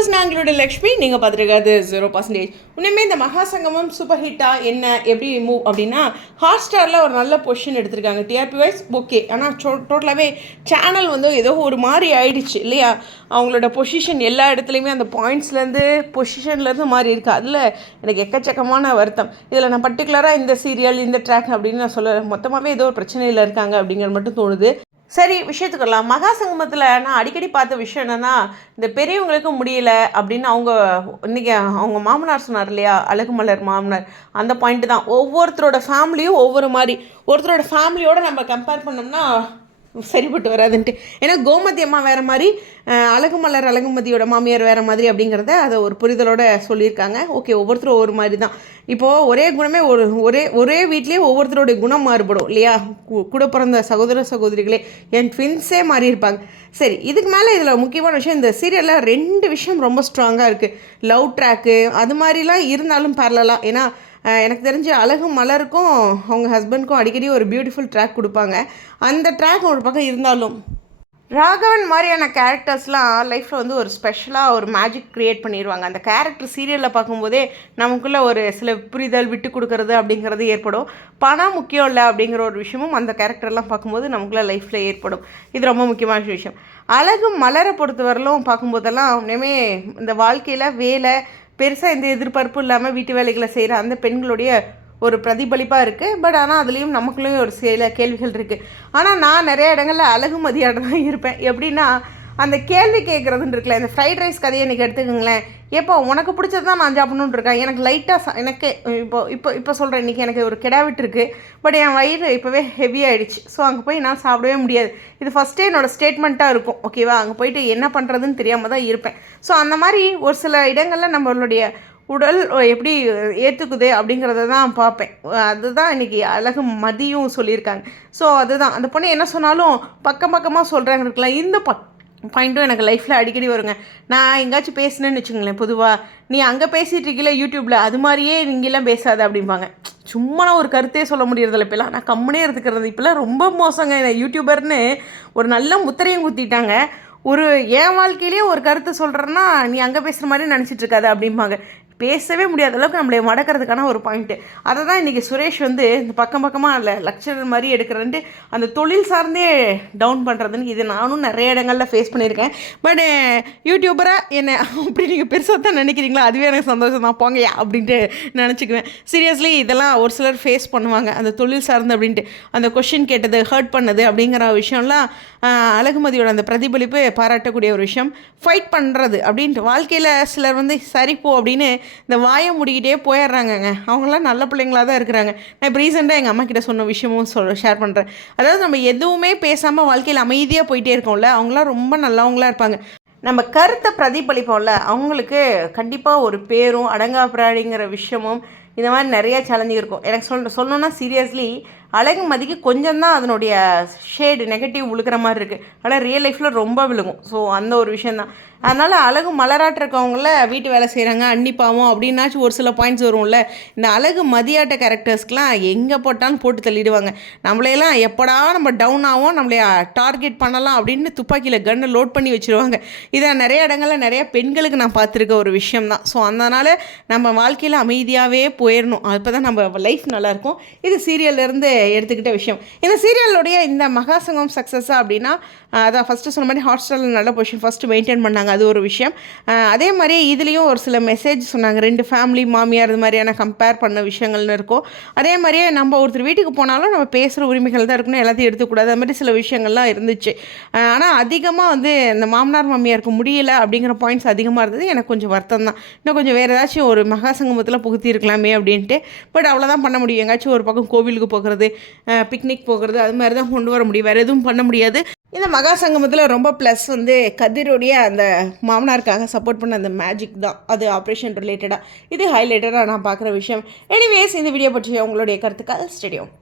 Viewers, நாங்களுடைய Lakshmi. நீங்கள் பார்த்துருக்காது 0%. உண்மையுமே இந்த மகாசங்கமம் சூப்பர் ஹிட்டாக என்ன எப்படி மூவ் அப்படின்னா, ஹாட் ஸ்டாரில் ஒரு நல்ல பொசிஷன் எடுத்திருக்காங்க. டிஆர்பி வைஸ் ஓகே, ஆனால் டோட்டலாகவே சேனல் வந்து ஏதோ ஒரு மாதிரி ஆயிடுச்சு இல்லையா? அவங்களோட பொசிஷன் எல்லா இடத்துலையுமே அந்த பாயிண்ட்ஸ்லேருந்து பொசிஷன்லேருந்து மாறி இருக்குது. அதில் எனக்கு எக்கச்சக்கமான வருத்தம். இதில் நான் பர்டிகுலராக இந்த சீரியல் இந்த ட்ராக் அப்படின்னு நான் சொல்ல, மொத்தமாகவே ஏதோ ஒரு பிரச்சனையில் இருக்காங்க அப்படிங்கிறது மட்டும் தோணுது. சரி, விஷயத்துக்கு வரலாம். மகாசங்கமத்தில் நான் அடிக்கடி பார்த்த விஷயம் என்னென்னா, இந்த பெரியவங்களுக்கும் முடியல அப்படின்னு அவங்க இன்றைக்கி அவங்க மாமனார் சொன்னார் இல்லையா, அழகுமலர் மாமனார், அந்த பாயிண்ட்டு தான். ஒவ்வொருத்தரோட ஃபேமிலியும் ஒவ்வொரு மாதிரி. ஒருத்தரோட ஃபேமிலியோடு நம்ம கம்பேர் பண்ணோம்னா சரிப்பட்டு வராதுன்ட்டு. ஏன்னா கோமதி அம்மா வேறு மாதிரி, அழகுமதியோட மாமியார் வேறு மாதிரி அப்படிங்கிறத அதை ஒரு புரிதலோடு சொல்லியிருக்காங்க. ஓகே, ஒவ்வொருத்தரும் ஒவ்வொரு மாதிரி தான். இப்போது ஒரே குணமே ஒரே வீட்லேயே ஒவ்வொருத்தருடைய குணம் மாறுபடும் இல்லையா? கூட பிறந்த சகோதரிகளே, என் ட்வின்ஸே மாறி இருப்பாங்க. சரி, இதுக்கு மேலே இதில் முக்கியமான விஷயம், இந்த சீரியலில் 2 விஷயம் ரொம்ப ஸ்ட்ராங்காக இருக்குது. லவ் ட்ராக்கு அது மாதிரிலாம் இருந்தாலும் பரலாம். ஏன்னா எனக்கு தெரிஞ்சு அழகுமலருக்கும் அவங்க ஹஸ்பண்ட்க்கும் அடிக்கடி ஒரு பியூட்டிஃபுல் ட்ராக் கொடுப்பாங்க. அந்த ட்ராக் ஒரு பக்கம் இருந்தாலும் ராகவன் மாதிரியான கேரக்டர்ஸ்லாம் லைஃப்பில் வந்து ஒரு ஸ்பெஷலாக ஒரு மேஜிக் க்ரியேட் பண்ணிடுவாங்க. அந்த கேரக்டர் சீரியலில் பார்க்கும்போதே நமக்குள்ளே ஒரு சில புரிதல் விட்டு கொடுக்கறது அப்படிங்கிறது ஏற்படும். பணம் முக்கியம் இல்லை அப்படிங்கிற ஒரு விஷயமும் அந்த கேரக்டர்லாம் பார்க்கும்போது நமக்குள்ளே லைஃப்பில் ஏற்படும். இது ரொம்ப முக்கியமான விஷயம். அழகு மலரை பொறுத்தவரையிலும் பார்க்கும்போதெல்லாம் உடனே இந்த வாழ்க்கையில் வேலை பெருசாக எந்த எதிர்பார்ப்பும் இல்லாமல் வீட்டு வேலைகளை செய்கிற அந்த பெண்களுடைய ஒரு பிரதிபலிப்பாக இருக்குது. பட் ஆனால் அதுலேயும் நமக்குள்ளேயும் ஒரு சில கேள்விகள் இருக்குது. ஆனால் நான் நிறைய இடங்களில் அழகுமதியாட தான் இருப்பேன். எப்படின்னா, அந்த கேள்வி கேட்குறதுன்னு இருக்குல்ல, இந்த ஃப்ரைட் ரைஸ் கதையை இன்றைக்கி எடுத்துக்கோங்களேன். எப்போ உனக்கு பிடிச்சது தான் நான் சாப்பிடணுன்னு இருக்கேன். எனக்கு லைட்டாக எனக்கு இப்போ சொல்கிறேன், இன்றைக்கி எனக்கு ஒரு கிடாவிட்டு இருக்குது. பட் என் வயிறு இப்போவே ஹெவி ஆகிடுச்சு. ஸோ அங்கே போய் நான் சாப்பிடவே முடியாது. இது ஃபஸ்ட்டே என்னோடய ஸ்டேட்மெண்ட்டாக இருக்கும். ஓகேவா? அங்கே போயிட்டு என்ன பண்ணுறதுன்னு தெரியாமல் தான் இருப்பேன். ஸோ அந்த மாதிரி ஒரு சில இடங்களில் நம்மளுடைய உடல் எப்படி ஏற்றுக்குது அப்படிங்கிறத தான் பார்ப்பேன். அதுதான் இன்றைக்கி அழகுமதியும் சொல்லியிருக்காங்க. ஸோ அதுதான் அந்த பொண்ணு என்ன சொன்னாலும் பக்கமாக சொல்கிறாங்க இருக்கலாம். இந்த பாயிண்ட்டும் எனக்கு லைஃப்பில் அடிக்கடி வருங்க. நான் எங்கேயாச்சும் பேசினேன்னு வச்சுங்களேன், பொதுவாக நீ அங்கே பேசிகிட்டு இருக்கீங்களே யூடியூப்பில், அது மாதிரியே நீங்களாம் பேசாத அப்படிம்பாங்க. சும்மா நான் ஒரு கருத்தே சொல்ல முடியறதில்ல. இப்போலாம் நான் கம்முனே இருந்துக்கிறது. இப்போலாம் ரொம்ப மோசங்க. யூடியூபர்னு ஒரு நல்ல முத்திரையும் குத்திட்டாங்க. என் வாழ்க்கையிலேயே ஒரு கருத்து சொல்கிறேன்னா, நீ அங்கே பேசுகிற மாதிரி நினச்சிட்டு இருக்காது அப்படிம்பாங்க. பேசவே முடியாத அளவுக்கு நம்மளை மடக்கிறதுக்கான ஒரு பாயிண்ட்டு. அதை தான் இன்றைக்கி சுரேஷ் வந்து இந்த பக்கமாக இல்லை லெக்சரர் மாதிரி எடுக்கிறன்ட்டு அந்த தொழில் சார்ந்தே டவுன் பண்ணுறதுன்னு இது நானும் நிறைய இடங்களில் ஃபேஸ் பண்ணியிருக்கேன். பட் யூடியூபராக என்ன அப்படி நீங்கள் பெருசாக தான் நினைக்கிறீங்களா, அதுவே எனக்கு சந்தோஷம் தான், போங்கயா அப்படின்ட்டு நினச்சிக்குவேன். சீரியஸ்லி இதெல்லாம் ஒரு சிலர் ஃபேஸ் பண்ணுவாங்க, அந்த தொழில் சார்ந்து அப்படின்ட்டு. அந்த கொஷின் கேட்டது, ஹர்ட் பண்ணது அப்படிங்கிற விஷயம்லாம் அழகுமதியோட அந்த பிரதிபலிப்பு பாராட்டக்கூடிய ஒரு விஷயம். ஃபைட் பண்ணுறது அப்படின்ட்டு வாழ்க்கையில் சிலர் வந்து சரிப்போ அப்படின்னு இந்த வாயை முடிக்கிட்டே போயிடுறாங்கங்க. அவங்களாம் நல்ல பிள்ளைங்களாக தான் இருக்கிறாங்க. நான் இப்போ ரீசெண்டாக எங்கள் அம்மா கிட்ட சொன்ன விஷயமும் ஷேர் பண்ணுறேன். அதாவது நம்ம எதுவுமே பேசாமல் வாழ்க்கையில் அமைதியாக போயிட்டே இருக்கோம்ல, அவங்களாம் ரொம்ப நல்லவங்களாக இருப்பாங்க. நம்ம கருத்தை பிரதிபலிப்போம்ல, அவங்களுக்கு கண்டிப்பாக ஒரு பேரும் அடங்காப்பிராடிங்கிற விஷயமும் இந்த மாதிரி நிறைய சேலஞ்சு இருக்கும். எனக்கு சொல்லணுன்னா சீரியஸ்லி அழகுமதிக்கு கொஞ்சம் தான் அதனுடைய ஷேடு நெகட்டிவ் விழுக்கிற மாதிரி இருக்குது. ஆனால் ரியல் லைஃப்பில் ரொம்ப விழுகும். ஸோ அந்த ஒரு விஷயந்தான். அதனால் அழகு மலராட்ட இருக்கவங்கள வீட்டு வேலை செய்கிறாங்க அன்னிப்பாவும் அப்படின்னாச்சும் ஒரு சில பாயிண்ட்ஸ் வரும்ல. இந்த அழகு மதியாட்ட கேரக்டர்ஸ்க்கெலாம் எங்கே போட்டாலும் போட்டு தள்ளிடுவாங்க. நம்மளையெல்லாம் எப்படா நம்ம டவுன் ஆகும், நம்மளைய டார்கெட் பண்ணலாம் அப்படின்னு துப்பாக்கியில் கன்னை லோட் பண்ணி வச்சுருவாங்க. இதை நிறைய இடங்களில் நிறைய பெண்களுக்கு நான் பார்த்துருக்க ஒரு விஷயம்தான். ஸோ அதனால் நம்ம வாழ்க்கையில் அமைதியாகவே போயிடணும். அப்போ தான் நம்ம லைஃப் நல்லாயிருக்கும். இது சீரியல்லேருந்து எடுத்துக்கிட்ட விஷயம். இந்த சீரியலுடைய இந்த மகாசங்கம் சக்ஸஸாக அப்படின்னா, அதான் ஃபஸ்ட்டு சொன்ன மாதிரி ஹாட் ஸ்டாரில் நல்ல பொசிஷன் ஃபஸ்ட்டு மெயின்டைன் பண்ணாங்க, அது ஒரு விஷயம். அதே மாதிரி இதுலேயும் ஒரு சில மெசேஜ் சொன்னாங்க. 2 ஃபேமிலி மாமியார் இது மாதிரியான கம்பேர் பண்ண விஷயங்கள்னு இருக்கும். அதே மாதிரியே நம்ம ஒருத்தர் வீட்டுக்கு போனாலும் நம்ம பேசுகிற உரிமைகள் தான் இருக்கணும், எல்லாத்தையும் எடுத்துக்கூடாது. அது மாதிரி சில விஷயங்கள்லாம் இருந்துச்சு. ஆனால் அதிகமாக வந்து இந்த மாமனார் மாமியாருக்கு முடியலை அப்படிங்கிற பாயிண்ட்ஸ் அதிகமாக இருந்தது. எனக்கு கொஞ்சம் வருத்தம் தான். இன்னும் கொஞ்சம் வேறு ஏதாச்சும் ஒரு மகாசங்கமத்தில் புகுத்தி இருக்கலாமே அப்படின்ட்டு. பட் அவ்வளோதான் பண்ண முடியும். எங்கேயாச்சும் ஒரு பக்கம் கோவிலுக்கு போகிறது, பிக்னிக் போகிறது, அது மாதிரி தான் கொண்டு வர முடியும். வேறு எதுவும் பண்ண முடியாது. இந்த மகாசங்கமத்தில் ரொம்ப ப்ளஸ் வந்து கதிரோடைய அந்த மாமனாருக்காக சப்போர்ட் பண்ண அந்த மேஜிக் தான். அது ஆப்ரேஷன் ரிலேட்டடாக இது ஹைலைட்டடாக நான் பார்க்குற விஷயம். எனிவேஸ், இந்த வீடியோ பற்றி உங்களுடைய கருத்துக்கள் ஸ்டேடியம்.